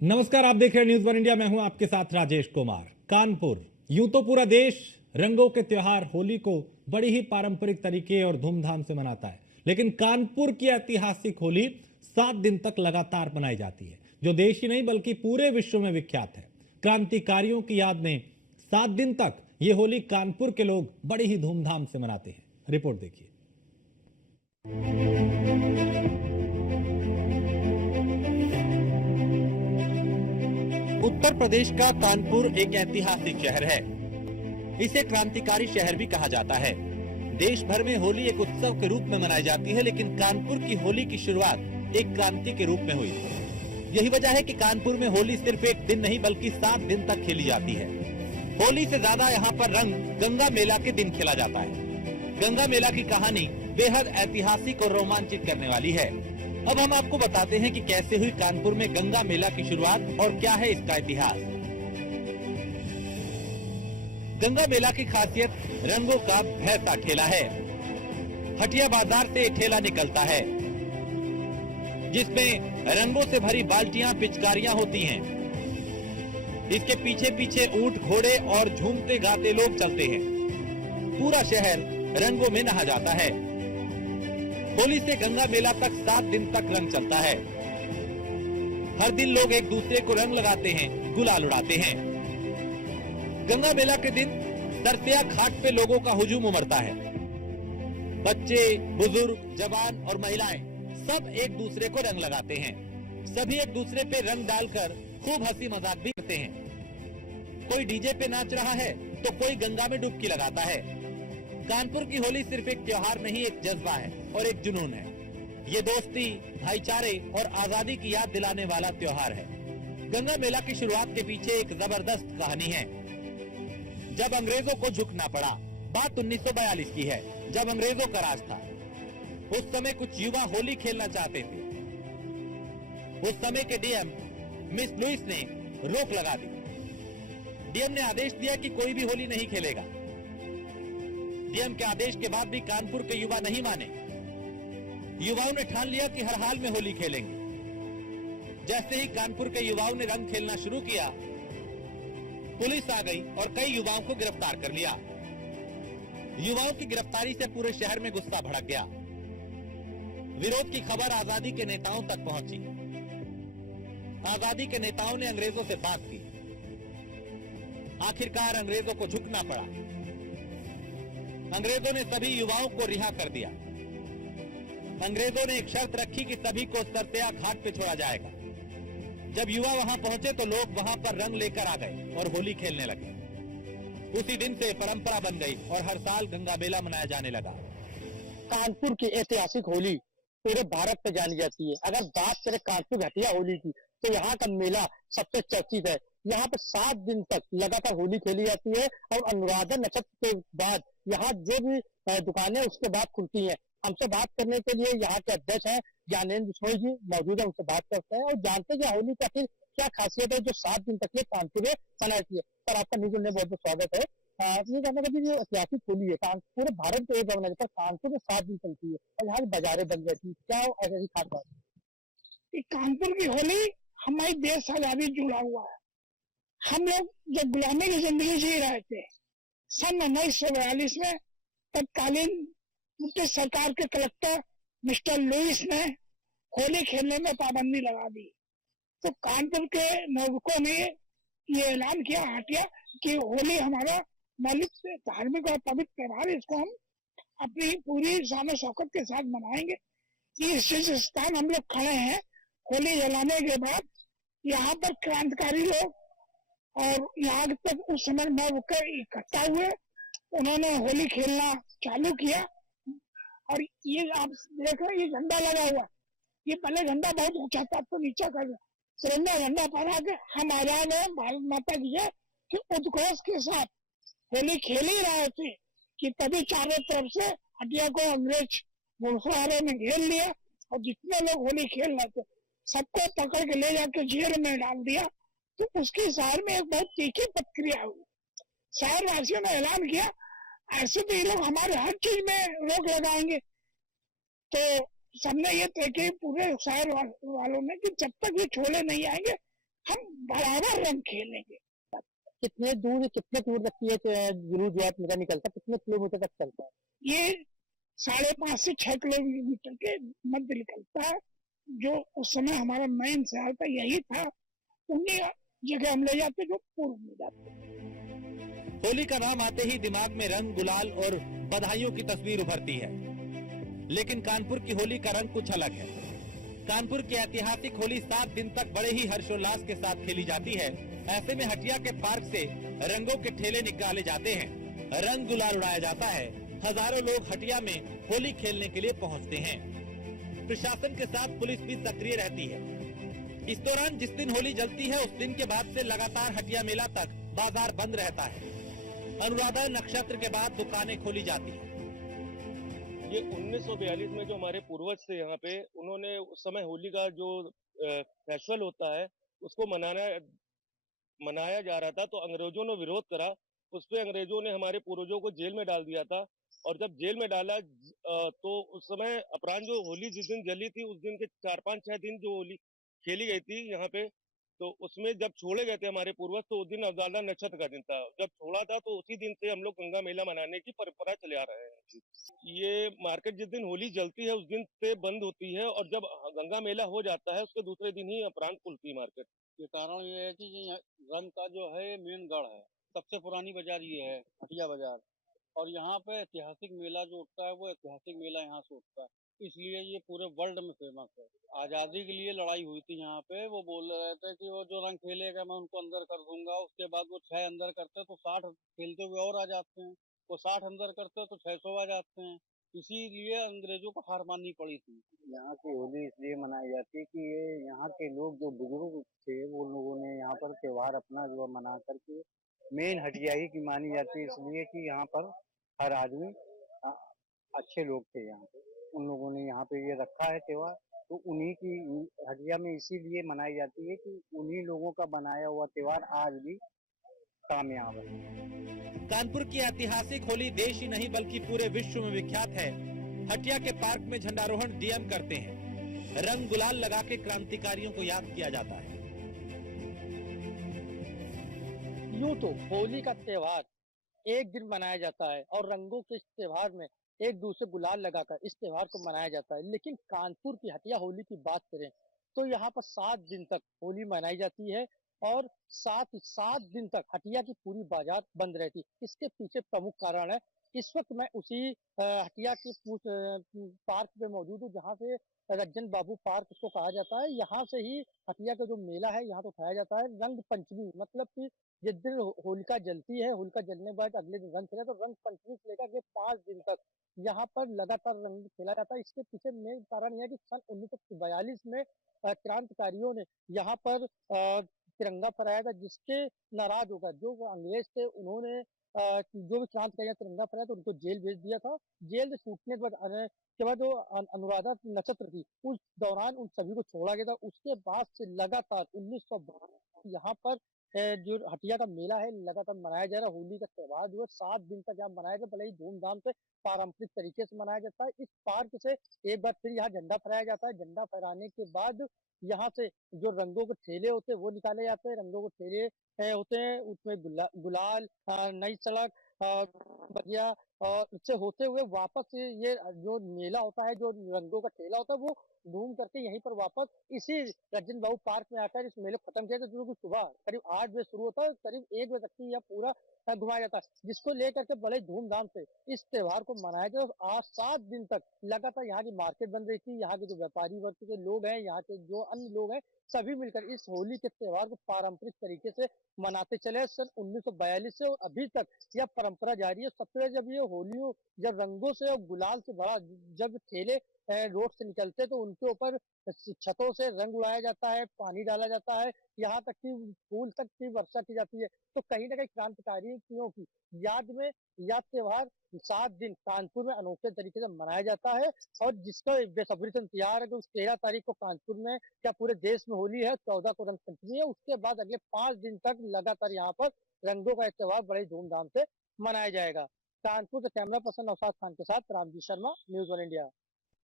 नमस्कार, आप देख रहे हैं न्यूज़ वन इंडिया। मैं हूं आपके साथ राजेश कुमार। कानपुर, यूं तो पूरा देश रंगों के त्योहार होली को बड़ी ही पारंपरिक तरीके और धूमधाम से मनाता है, लेकिन कानपुर की ऐतिहासिक होली 7 दिन तक लगातार मनाई जाती है, जो देश ही नहीं बल्कि पूरे विश्व में विख्यात है। क्रांतिकारियों की याद में 7 दिन तक ये होली कानपुर के लोग बड़ी ही धूमधाम से मनाते हैं। रिपोर्ट देखिए। उत्तर प्रदेश का कानपुर एक ऐतिहासिक शहर है। इसे क्रांतिकारी शहर भी कहा जाता है। देश भर में होली एक उत्सव के रूप में मनाई जाती है, लेकिन कानपुर की होली की शुरुआत एक क्रांति के रूप में हुई। यही वजह है कि कानपुर में होली सिर्फ एक दिन नहीं बल्कि 7 दिन तक खेली जाती है। होली से ज्यादा यहाँ पर रंग गंगा मेला के दिन खेला जाता है। गंगा मेला की कहानी बेहद ऐतिहासिक और रोमांचित करने वाली है। अब हम आपको बताते हैं कि कैसे हुई कानपुर में गंगा मेला की शुरुआत और क्या है इसका इतिहास। गंगा मेला की खासियत रंगों का भैरता ठेला है। हटिया बाजार से ठेला निकलता है, जिसमें रंगों से भरी बाल्टियां, पिचकारियां होती हैं। इसके पीछे पीछे ऊंट, घोड़े और झूमते गाते लोग चलते हैं। पूरा शहर रंगों में नहा जाता है। होली से गंगा मेला तक 7 दिन तक रंग चलता है। हर दिन लोग एक दूसरे को रंग लगाते हैं, गुलाल उड़ाते हैं। गंगा मेला के दिन तरतिया घाट पे लोगों का हुजूम उमड़ता है। बच्चे, बुजुर्ग, जवान और महिलाएं सब एक दूसरे को रंग लगाते हैं। सभी एक दूसरे पे रंग डालकर खूब हंसी मजाक भी करते हैं। कोई डीजे पे नाच रहा है तो कोई गंगा में डुबकी लगाता है। कानपुर की होली सिर्फ एक त्योहार नहीं, एक जज्बा है और एक जुनून है। ये दोस्ती, भाईचारे और आजादी की याद दिलाने वाला त्योहार है। गंगा मेला की शुरुआत के पीछे एक जबरदस्त कहानी है। जब अंग्रेजों को झुकना पड़ा, बात 1942 की है, जब अंग्रेजों का राज था। उस समय कुछ युवा होली खेलना चाहते थे। उस समय के डीएम मिस लुइस ने रोक लगा दी। डीएम ने आदेश दिया कि कोई भी होली नहीं खेलेगा। डीएम के आदेश के बाद भी कानपुर के युवा नहीं माने। युवाओं ने ठान लिया कि हर हाल में होली खेलेंगे। जैसे ही कानपुर के युवाओं ने रंग खेलना शुरू किया, पुलिस आ गई और कई युवाओं को गिरफ्तार कर लिया। युवाओं की गिरफ्तारी से पूरे शहर में गुस्सा भड़क गया। विरोध की खबर आजादी के नेताओं तक पहुंची। आजादी के नेताओं ने अंग्रेजों से बात की। आखिरकार अंग्रेजों को झुकना पड़ा। अंग्रेजों ने सभी युवाओं को रिहा कर दिया। अंग्रेजों ने एक शर्त रखी कि सभी को तरतिया घाट पे छोड़ा जाएगा। जब युवा वहां पहुंचे तो लोग वहां पर रंग लेकर आ गए और होली खेलने लगे। उसी दिन से परंपरा बन गई और हर साल गंगा मेला मनाया जाने लगा। कानपुर की ऐतिहासिक होली पूरे भारत में जानी जाती है। अगर बात करें कानपुर हटिया होली की, तो यहाँ का मेला सबसे चर्चित है। यहाँ पर 7 दिन तक लगातार होली खेली जाती है और अनुराधा नक्षत्र के बाद यहाँ जो भी दुकानें उसके बाद खुलती हैं। हमसे बात करने के लिए यहाँ के अध्यक्ष हैं ज्ञानेंद्र बिश्नोई जी मौजूद है, उनसे बात करते हैं और जानते हैं होली का फिर क्या खासियत है जो 7 दिन तक ये कानपुर में मनाती है। सर, आपका न्यूज़ में बहुत बहुत स्वागत है। ये जानना कि जो ऐतिहासिक होली है पूरे भारत को एक बनाने पर कानपुर में 7 दिन चलती है और यहाँ की बाजारें बन जाती है, क्या ऐसी खास बात है? कानपुर की होली हमारी देश आजादी जुड़ा हुआ है। हम लोग जब गुलामी की जिंदगी जी रहे थे सन 1942 में, तत्कालीन ब्रिटिश सरकार के कलेक्टर मिस्टर लुइस ने होली खेलने में पाबंदी लगा दी। तो कानपुर के नागरिकों ने ये ऐलान किया हटिया कि होली हमारा मौलिक धार्मिक और पवित्र त्योहार, इसको हम अपनी पूरी शान शौकत के साथ मनाएंगे। इस स्थान हम लोग खड़े हैं होली जलाने के बाद। यहाँ पर क्रांतिकारी लोग और यहाँ तक उस समय में इकट्ठा हुए, उन्होंने होली खेलना चालू किया। और ये आप देख रहे हैं, ये झंडा लगा हुआ, ये पहले झंडा बहुत ऊंचा था, तो नीचा कर तिरंगा झंडा फहरा के हम आजाद हैं, भारत माता की है कि उद्घोष के साथ होली खेल ही रहे थे कि तभी चारों तरफ से हटिया को अंग्रेज घुड़सवारों ने घेर लिया और जितने लोग होली खेल रहे थे सबको पकड़ के ले जाके जेल में डाल दिया। तो उसके शहर में एक बहुत तीखी प्रतिक्रिया हुई। शहर वासियों ने ऐलान किया ऐसे तो ये लोग हमारे हर चीज में रोक लगाएंगे। तो सबने ये तय की पूरे शहर वालों ने कि जब तक ये छोले नहीं आएंगे हम बराबर रंग खेलेंगे। कितने दूर तक ये जुलूस जो है मेला निकलता है, कितने किलोमीटर तक चलता है? ये 5.5 से 6 किलोमीटर के मध्य निकलता है। जो उस समय हमारा मेन शहर था यही था, उन्हीं जगह हम ले जाते जो पूर्व में जाते। होली का नाम आते ही दिमाग में रंग, गुलाल और बधाइयों की तस्वीर उभरती है, लेकिन कानपुर की होली का रंग कुछ अलग है। कानपुर की ऐतिहासिक होली 7 दिन तक बड़े ही हर्षोल्लास के साथ खेली जाती है। ऐसे में हटिया के पार्क से रंगों के ठेले निकाले जाते हैं, रंग गुलाल उड़ाया जाता है। हजारों लोग हटिया में होली खेलने के लिए पहुंचते हैं। प्रशासन के साथ पुलिस भी सक्रिय रहती है। इस दौरान जिस दिन होली जलती है उस दिन के बाद से लगातार हटिया मेला तक बाजार बंद रहता है। अनुराधा नक्षत्र के बाद दुकानें खोली जाती है। ये 1942 में जो हमारे पूर्वज थे यहाँ पे, उन्होंने उस समय होली का जो फेस्टिवल होता है उसको मनाया जा रहा था, तो अंग्रेजों ने विरोध करा। उस पे अंग्रेजों ने हमारे पूर्वजों को जेल में डाल दिया था, और जब जेल में डाला तो उस समय अपराह्न जो होली जिस दिन जली थी उस दिन के 4-5-6 दिन जो होली खेली गई थी यहाँ पे, तो उसमें जब छोड़े गए थे हमारे पूर्वज, तो उस दिन अवदाला नक्षत्र का दिन था। जब छोड़ा था तो उसी दिन से हम लोग गंगा मेला मनाने की परंपरा चले आ रहे हैं। ये मार्केट जिस दिन होली जलती है उस दिन से बंद होती है, और जब गंगा मेला हो जाता है उसके दूसरे दिन ही अपराह्न खुलती है मार्केट। ये कारण ये है कि ये रंग का जो है मेन गढ़ है, सबसे पुरानी बाजार ये है हटिया बाजार, और यहाँ पे ऐतिहासिक मेला जो उठता है वो ऐतिहासिक मेला यहाँ से उठता है, इसलिए ये पूरे वर्ल्ड में फेमस है। आज़ादी के लिए लड़ाई हुई थी यहाँ पे, वो बोल रहे थे कि वो जो रंग खेलेगा मैं उनको अंदर कर दूंगा। उसके बाद वो 6 अंदर करते तो 60 खेलते हुए और आ जाते हैं, वो 60 अंदर करते तो 600 आ जाते हैं, इसीलिए अंग्रेजों को हार माननी पड़ी थी। यहाँ की होली इसलिए मनाई जाती है कि ये यहाँ के लोग जो बुजुर्ग थे वो लोगों ने यहाँ पर त्योहार अपना जो मना करके मेन हटिया ही की मानी जाती है, इसलिए कि यहाँ पर हर आदमी अच्छे लोग थे यहाँ पे, उन लोगों ने यहाँ पे ये रखा है त्योहार, तो उन्हीं की हटिया में इसीलिए मनाई जाती है कि उन्हीं लोगों का बनाया हुआ त्योहार आज भी कामयाब है। कानपुर की ऐतिहासिक होली देश ही नहीं बल्कि पूरे विश्व में विख्यात है। हटिया के पार्क में झंडारोहण डीएम करते हैं, रंग गुलाल लगा के क्रांतिकारियों को याद किया जाता है। यूं तो होली का त्योहार एक दिन मनाया जाता है और रंगों के इस त्योहार में एक दूसरे गुलाल लगाकर इस त्योहार को मनाया जाता है, लेकिन कानपुर की हटिया होली की बात करें तो यहाँ पर 7 दिन तक होली मनाई जाती है और 7 दिन तक हटिया की पूरी बाजार बंद रहती है। इसके पीछे प्रमुख कारण है, इस वक्त मैं उसी हटिया के पार्क पे मौजूद हूँ जहाँ से रंजन बाबू पार्क उसको कहा जाता है। यहाँ से ही हटिया का जो मेला है यहाँ तो उठाया जाता है। रंग पंचमी मतलब कि जिस दिन होलिका जलती है, होलिका जलने के बाद अगले दिन रंग खेला, तो रंग पंचमी से लेकर अगले 5 दिन तक यहाँ पर लगातार रंग खेला जाता है। इसके पीछे मेन कारण यह है कि सन 1942 में क्रांतिकारियों ने यहाँ पर तिरंगा फहराया था, जिसके नाराज होकर जो वो अंग्रेज थे उन्होंने जो भी क्रांतिकारियों तिरंगा फहराया तो उनको जेल भेज दिया था। जेल से छूटने के बाद जो अनुराधा नक्षत्र थी उस दौरान उन सभी को छोड़ा गया था। उसके बाद से लगातार 1952 यहाँ पर जो हटिया का मेला है लगातार मनाया जा रहा है। होली का त्योहार जो है 7 दिन तक यहाँ मनाया जाता है, बड़े ही धूमधाम से पारंपरिक तरीके से मनाया जाता है। इस पार्क से एक बार फिर यहाँ झंडा फहराया जाता है। झंडा फहराने के बाद यहाँ से जो रंगों के ठेले होते हैं वो निकाले जाते हैं। रंगों के ठेले होते हैं, उसमें गुलाल, नई सड़क, बढ़िया, और उससे होते हुए वापस ये जो मेला होता है, जो रंगों का ठेला होता है, वो घूम करके यहीं पर वापस इसी रंजन बाबू पार्क में आकर इस मेले को खत्म किया जाता है, जो कि सुबह करीब 8 बजे शुरू होता है, करीब 1 बजे तक यह पूरा घुमाया जाता है, जिसको लेकर के बड़े धूमधाम से इस त्योहार को मनाया जाए। आज 7 दिन तक लगातार यहाँ की मार्केट बंद रही थी। यहाँ के जो व्यापारी वर्ग के लोग हैं, यहाँ के जो अन्य लोग हैं, सभी मिलकर इस होली के त्योहार को पारंपरिक तरीके से मनाते चले सन 1942 से, और अभी तक यह परंपरा जारी है। सबसे पहले जब ये होली जब रंगों से और गुलाल से भरा जब ठेले रोड से निकलते तो उनके ऊपर छतों से रंग उड़ाया जाता है, पानी डाला जाता है, यहाँ तक कि फूल तक की वर्षा की जाती है। तो कहीं ना कहीं क्रांतिकारियों की याद में यह त्योहार 7 दिन कानपुर में अनोखे तरीके से मनाया जाता है, और जिसका बेसब्री से इंतजार है कि उस 13 तारीख को कानपुर में क्या पूरे देश में होली है, 14 को रंग पंचमी है, उसके बाद अगले 5 दिन तक लगातार यहाँ पर रंगों का त्योहार बड़े धूमधाम से मनाया जाएगा। कानपुर से कैमरा पर्सन नौशाद खान के साथ रामजी शर्मा, न्यूज़ 1 इंडिया।